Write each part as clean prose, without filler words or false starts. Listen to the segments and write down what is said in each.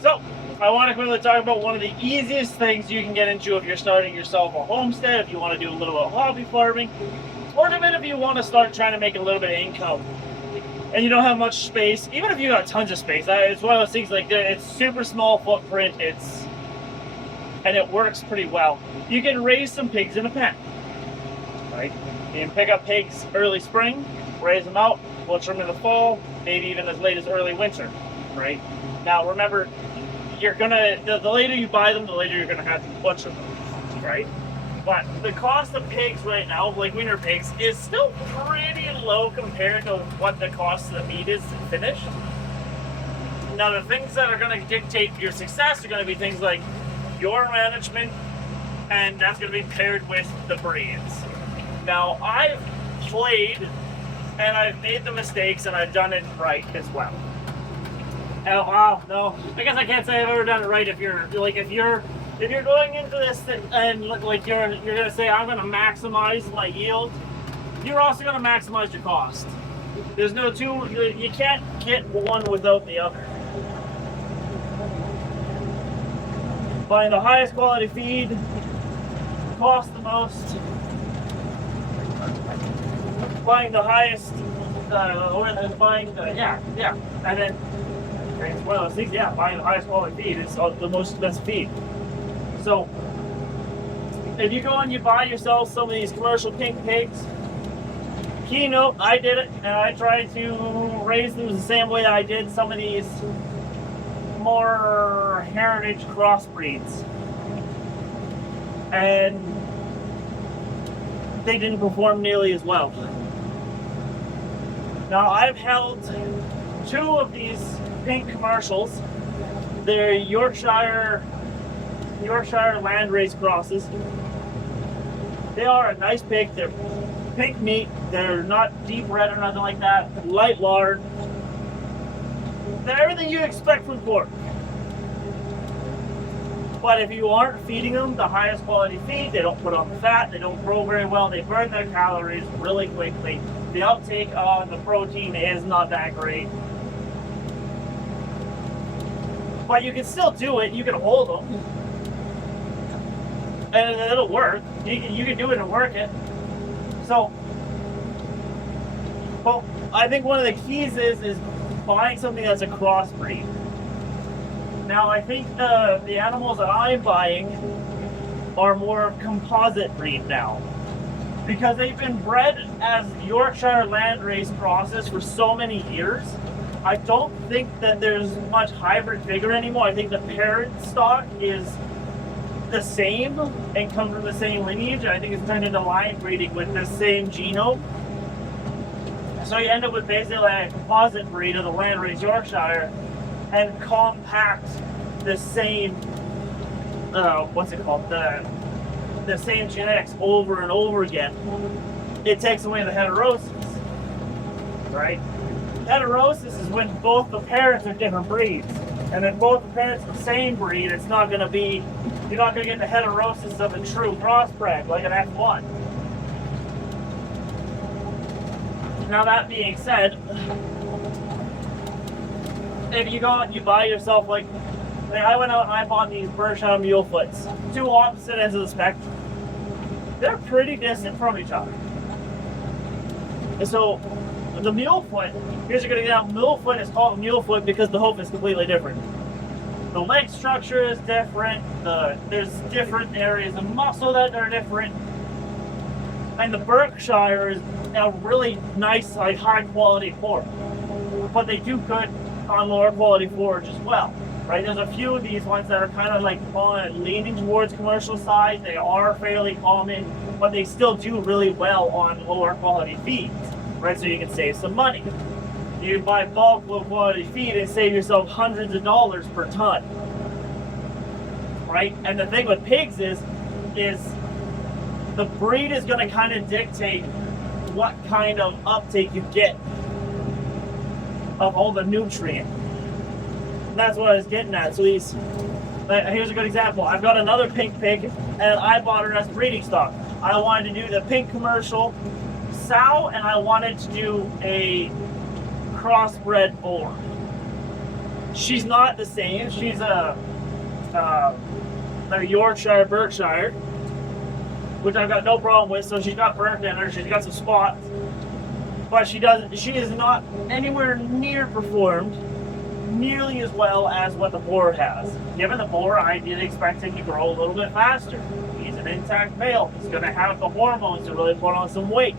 So, I want to quickly talk about one of the easiest things you can get into if you're starting yourself a homestead, if you want to do a little bit of hobby farming, or even if you want to start trying to make a little bit of income and you don't have much space. Even if you got tons of space, it's one of those things like it's super small footprint. And it works pretty well. You can raise some pigs in a pen, right? You can pick up pigs early spring, raise them out, butcher them in the fall, maybe even as late as early winter, right? Now remember, the later you buy them, the later you're gonna have to butcher them, right? But the cost of pigs right now, like winter pigs, is still pretty low compared to what the cost of the meat is finished. Now the things that are gonna dictate your success are gonna be things like your management, and that's going to be paired with the breeds. Now, I've played, and I've made the mistakes, and I've done it right as well. No, I guess I can't say I've ever done it right. If you're going into this and like you're going to say I'm going to maximize my yield, you're also going to maximize your cost. There's no two. You can't get one without the other. Buying the highest quality feed costs the most. Buying the highest, and then it's one of those things. Yeah, buying the highest quality feed is the most expensive feed. So if you go and you buy yourself some of these commercial pink pigs, keynote, I did it, and I tried to raise them the same way that I did some of these more heritage crossbreeds, and they didn't perform nearly as well. Now I've held two of these pink commercials. They're Yorkshire landrace crosses. They are a nice pig. They're pink meat. They're not deep red or nothing like that. Light lard. They're everything you expect from pork. But if you aren't feeding them the highest quality feed, they don't put on the fat, they don't grow very well, they burn their calories really quickly. The uptake on the protein is not that great. But you can still do it, you can hold them. And it'll work. You can do it and work it. So, well, I think one of the keys is buying something that's a crossbreed. Now, I think the animals that I'm buying are more composite breed now, because they've been bred as Yorkshire landrace crosses for so many years. I don't think that there's much hybrid vigor anymore. I think the parent stock is the same and comes from the same lineage. I think it's turned into line breeding with the same genome. So you end up with basically like a composite breed of the landrace Yorkshire and compact the same, the same genetics over and over again. It takes away the heterosis, right? Heterosis is when both the parents are different breeds. And if both the parents are the same breed, you're not going to get the heterosis of a true crossbred like an F1. Now that being said, if you go out and you buy yourself like I went out and I bought these Berkshire Mulefoots, two opposite ends of the spectrum. They're pretty distant from each other. And so the Mulefoot, here's a good example. Mulefoot is called a Mulefoot because the hoof is completely different. The leg structure is different. There's different areas of muscle that are different. And the Berkshire is a really nice, like high quality pork. But they do good on lower quality forage as well. Right? There's a few of these ones that are kind of like leaning towards commercial side. They are fairly common, but they still do really well on lower quality feeds. Right? So you can save some money. You can buy bulk low quality feed and save yourself hundreds of dollars per ton. Right? And the thing with pigs is the breed is going to kind of dictate what kind of uptake you get of all the nutrient. And that's what I was getting at. So here's a good example. I've got another pink pig, and I bought her as breeding stock. I wanted to do the pink commercial sow, and I wanted to do a crossbred boar. she's not the same. She's a Yorkshire Berkshire, which I've got no problem with. So she's got burnt in her. She's got some spots, but she is not anywhere near performed nearly as well as what the boar has. Given the boar, I did expect him to grow a little bit faster. He's an intact male. He's going to have the hormones to really put on some weight.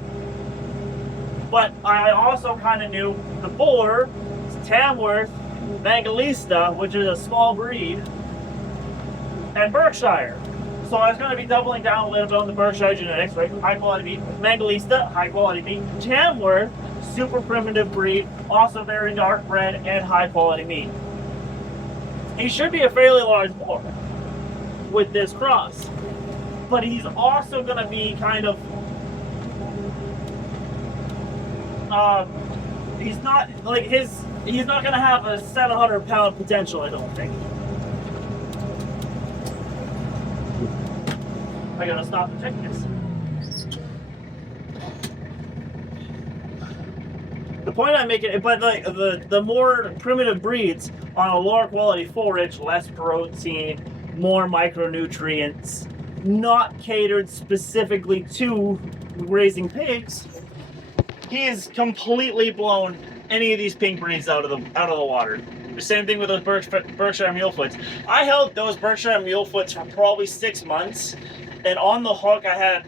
But I also kind of knew the boar, Tamworth, Mangalista, which is a small breed, and Berkshire. So I was going to be doubling down a little bit on the Berkshire genetics, right? High quality meat. Mangalista, high quality meat. Tamworth, super primitive breed, also very dark bred and high quality meat. He should be a fairly large boar with this cross, but he's also going to be kind of he's not going to have a 700-pound potential, I don't think. I gotta stop and check this. The point I'm making, but like the more primitive breeds on a lower quality forage, less protein, more micronutrients, not catered specifically to raising pigs, he's completely blown any of these pink breeds out of the water. The same thing with those Berkshire Mulefoots. I held those Berkshire Mulefoots for probably 6 months, and on the hook I had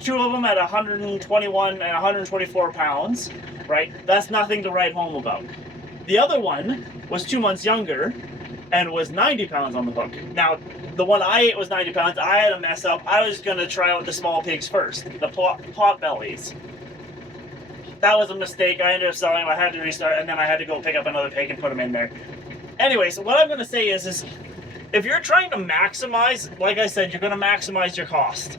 2 of them at 121 and 124 pounds, right? That's nothing to write home about. The other one was 2 months younger and was 90 pounds on the hook. Now, the one I ate was 90 pounds. I had a mess up. I was going to try out the small pigs first, the pot bellies. That was a mistake. I ended up selling them. I had to restart, and then I had to go pick up another pig and put them in there. Anyway, so what I'm going to say is if you're trying to maximize, like I said, you're going to maximize your cost.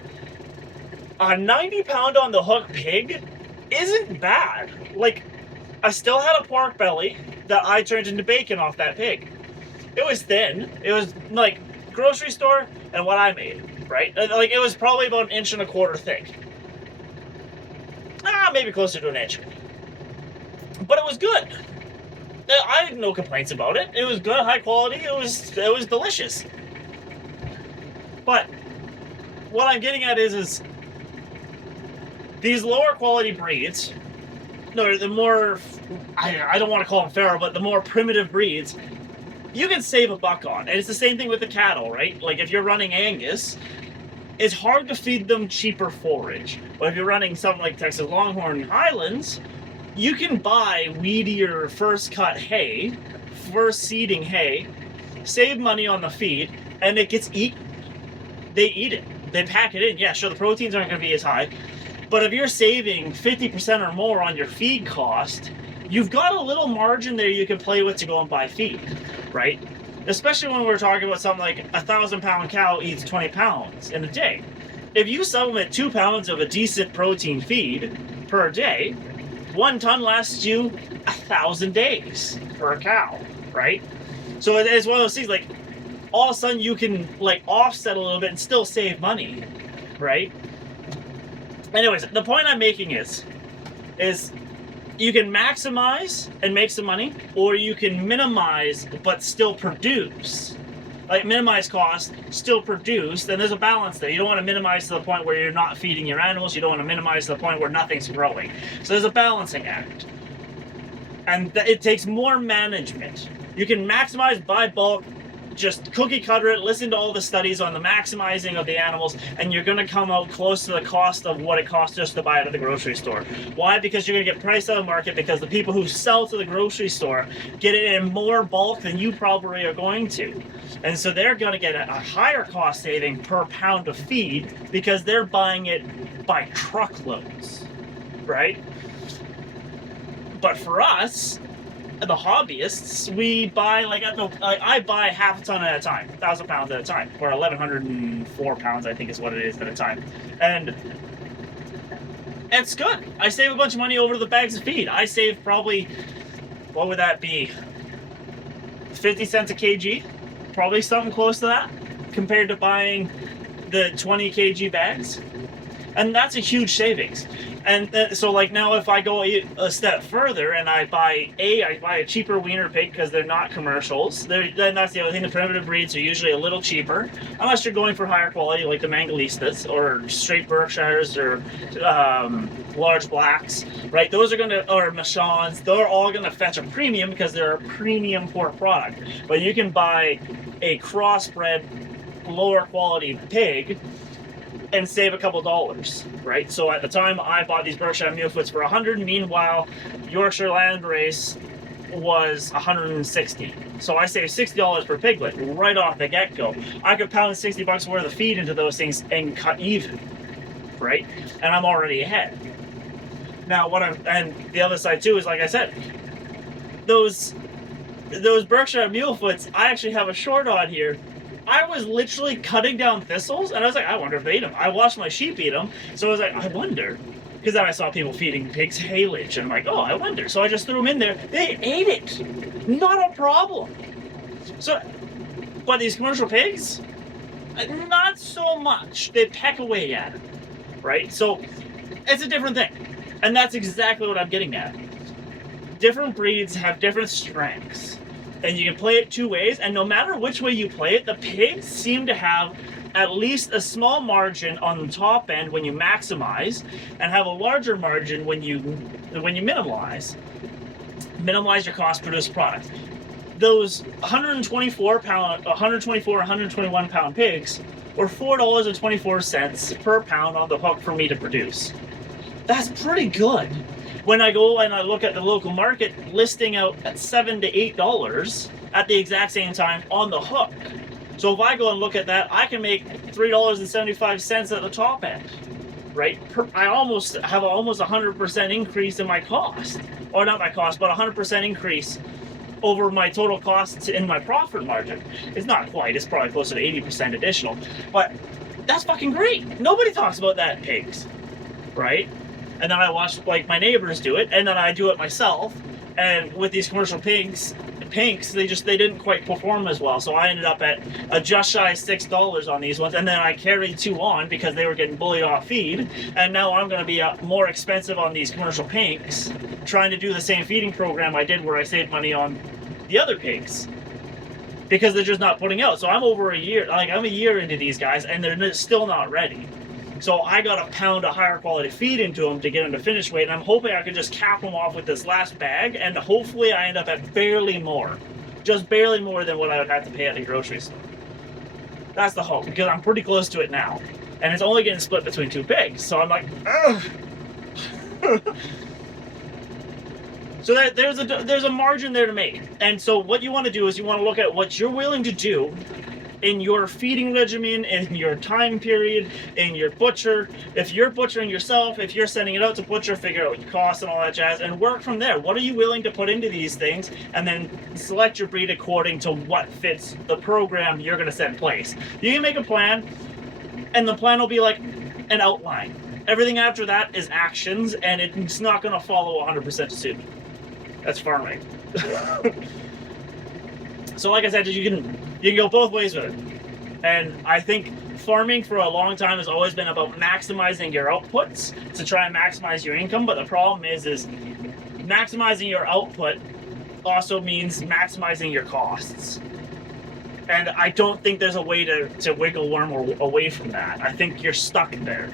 A 90-pound on the hook pig isn't bad. Like, I still had a pork belly that I turned into bacon off that pig. It was thin. It was like grocery store and what I made, right? Like, it was probably about 1.25 inches thick. Maybe closer to 1 inch. But it was good. I had no complaints about it. It was good, high quality. It was delicious. But what I'm getting at is these lower quality breeds, no, the more, I don't want to call them feral, but the more primitive breeds, you can save a buck on. And it's the same thing with the cattle, right? Like if you're running Angus, it's hard to feed them cheaper forage. But if you're running something like Texas Longhorn Highlands, you can buy weedier first cut hay, first seeding hay, save money on the feed, and it gets eaten. They eat it. They pack it in. Yeah, sure, the proteins aren't going to be as high. But if you're saving 50% or more on your feed cost, you've got a little margin there you can play with to go and buy feed, right? Especially when we're talking about something like a 1,000-pound cow eats 20 pounds in a day. If you supplement 2 pounds of a decent protein feed per day, 1 ton lasts you 1,000 days for a cow, right? So it's one of those things, like, all of a sudden you can, like, offset a little bit and still save money, right? Anyways, the point I'm making is you can maximize and make some money, or you can minimize but still produce. Like minimize cost, still produce, then there's a balance there. You don't want to minimize to the point where you're not feeding your animals. You don't want to minimize to the point where nothing's growing. So there's a balancing act. And it takes more management. You can maximize by bulk, just cookie cutter it, listen to all the studies on the maximizing of the animals, and you're going to come out close to the cost of what it costs just to buy it at the grocery store. Why? Because you're going to get priced out of the market, because the people who sell to the grocery store get it in more bulk than you probably are going to. And so they're going to get a higher cost saving per pound of feed because they're buying it by truckloads, right? But for us, the hobbyists, we buy I buy half a ton at a time, 1,000 pounds at a time, or 1,104 pounds, I think is what it is at a time, and it's good. I save a bunch of money over the bags of feed. I save probably, what would that be, 50 cents a kg, probably something close to that, compared to buying the 20 kg bags, and that's a huge savings. And so, like, now if I go a step further and I buy a cheaper wiener pig because they're not commercials. Then that's the other thing. The primitive breeds are usually a little cheaper, unless you're going for higher quality, like the Mangalistas or straight Berkshires or large blacks, right? Those are or Machans. They're all gonna fetch a premium because they're a premium pork product. But you can buy a crossbred, lower quality pig and save a couple dollars, right? So at the time I bought these Berkshire Mulefoots for $100. Meanwhile, Yorkshire Landrace was $160. So I saved $60 per piglet right off the get-go. I could pound $60 worth of feed into those things and cut even, right? And I'm already ahead. Now and the other side too is, like I said, those Berkshire Mulefoots, I actually have a short on here. I was literally cutting down thistles, and I was like, I wonder if they eat them. I watched my sheep eat them, so I was like, I wonder. Because then I saw people feeding pigs haylage, and I'm like, oh, I wonder. So I just threw them in there. They ate it. Not a problem. So, but these commercial pigs, not so much. They peck away at it, right? So it's a different thing. And that's exactly what I'm getting at. Different breeds have different strengths. And you can play it two ways, and no matter which way you play it, the pigs seem to have at least a small margin on the top end when you maximize, and have a larger margin when you minimize. Minimize your cost produce product. Those 124, 121 pound pigs were $4.24 per pound on the hook for me to produce. That's pretty good. When I go and I look at the local market listing out at $7 to $8 at the exact same time on the hook. So if I go and look at that, I can make $3.75 at the top end, right? I almost have almost 100% increase in my cost, or not my cost, but 100% increase over my total costs in my profit margin. It's not quite, it's probably closer to 80% additional, but that's fucking great. Nobody talks about that in pigs, right? And then I watch like my neighbors do it, and then I do it myself. And with these commercial pinks, they didn't quite perform as well. So I ended up at just shy of $6 on these ones, and then I carried two on because they were getting bullied off feed. And now I'm going to be more expensive on these commercial pinks, trying to do the same feeding program I did where I saved money on the other pigs, because they're just not putting out. So I'm over a year, I'm a year into these guys, and they're still not ready. So I got to pound a higher quality feed into them to get them to finish weight, and I'm hoping I can just cap them off with this last bag, and hopefully I end up at barely more. Just barely more than what I would have to pay at the grocery store. That's the hope, because I'm pretty close to it now. And it's only getting split between two pigs, so I'm like, ugh. So there's a margin there to make. And so what you want to do is you want to look at what you're willing to do in your feeding regimen, in your time period, in your butcher. If you're butchering yourself, if you're sending it out to butcher, figure out your costs and all that jazz, and work from there. What are you willing to put into these things? And then select your breed according to what fits the program you're going to set in place. You can make a plan, and the plan will be like an outline. Everything after that is actions, and it's not going to follow 100% to suit. That's farming. So like I said, you can go both ways with it. And I think farming for a long time has always been about maximizing your outputs to try and maximize your income. But the problem is maximizing your output also means maximizing your costs. And I don't think there's a way to wiggle worm away from that. I think you're stuck there.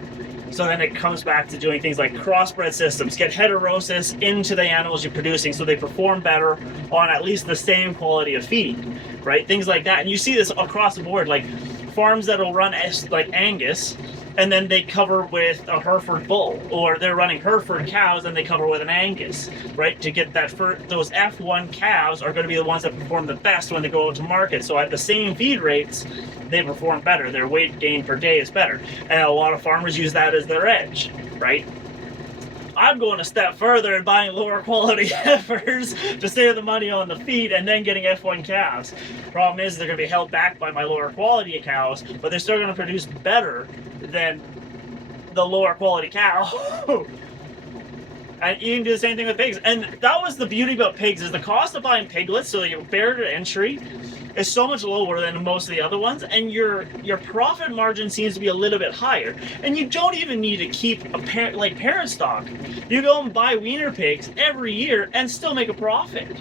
So then it comes back to doing things like crossbred systems, get heterosis into the animals you're producing so they perform better on at least the same quality of feed, right? Things like that. And you see this across the board, like farms that'll run like Angus, and then they cover with a Hereford bull, or they're running Hereford cows and they cover with an Angus, right? To get that those F1 calves are going to be the ones that perform the best when they go out to market. So at the same feed rates, they perform better. Their weight gain per day is better. And a lot of farmers use that as their edge, right? I'm going a step further and buying lower quality heifers to save the money on the feed and then getting F1 calves. Problem is they're going to be held back by my lower quality cows, but they're still going to produce better than the lower quality cow. And you can do the same thing with pigs. And that was the beauty about pigs, is the cost of buying piglets, so your barrier to entry is so much lower than most of the other ones, and your profit margin seems to be a little bit higher. And you don't even need to keep a parent stock. You go and buy wiener pigs every year and still make a profit.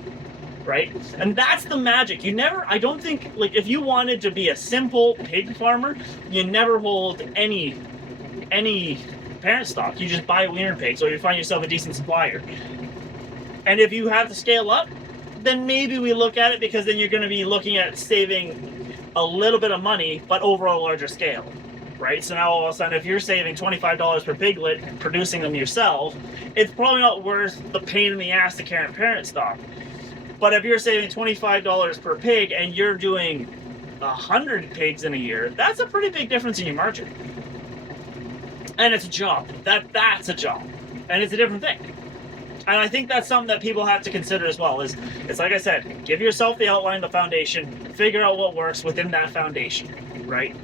Right? And that's the magic. I don't think, like, if you wanted to be a simple pig farmer, you never hold any parent stock. You just buy wiener pigs, or you find yourself a decent supplier. And if you have to scale up, then maybe we look at it, because then you're going to be looking at saving a little bit of money, but over a larger scale. Right? So now all of a sudden, if you're saving $25 per piglet, producing them yourself, it's probably not worth the pain in the ass to carry parent stock. But if you're saving $25 per pig and you're doing 100 pigs in a year, that's a pretty big difference in your margin. And it's a job. That's a job. And it's a different thing. And I think that's something that people have to consider as well. It's like I said, give yourself the outline, the foundation, figure out what works within that foundation, right?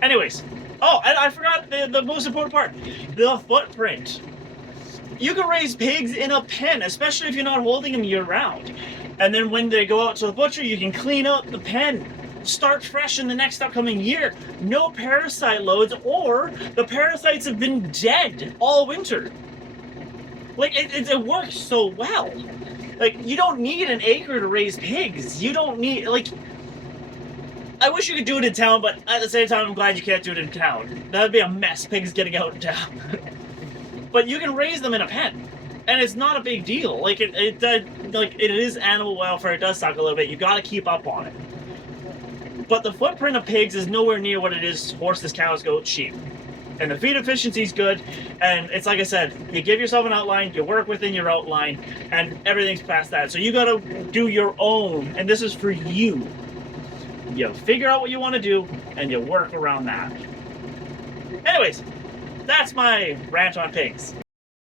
Anyways, and I forgot the most important part, the footprint. You can raise pigs in a pen, especially if you're not holding them year-round. And then when they go out to the butcher, you can clean out the pen. Start fresh in the next upcoming year. No parasite loads, or the parasites have been dead all winter. Like, it works so well. Like, you don't need an acre to raise pigs. You don't need, like... I wish you could do it in town, but at the same time, I'm glad you can't do it in town. That would be a mess, pigs getting out in town. But you can raise them in a pen, and it's not a big deal. Like, it is animal welfare. It does suck a little bit. You got to keep up on it. But the footprint of pigs is nowhere near what it is horses, cows, goats, sheep. And the feed efficiency is good. And it's like I said, you give yourself an outline, you work within your outline, and everything's past that. So you got to do your own, and this is for you. You figure out what you want to do, and you work around that. Anyways, that's my rant on pigs.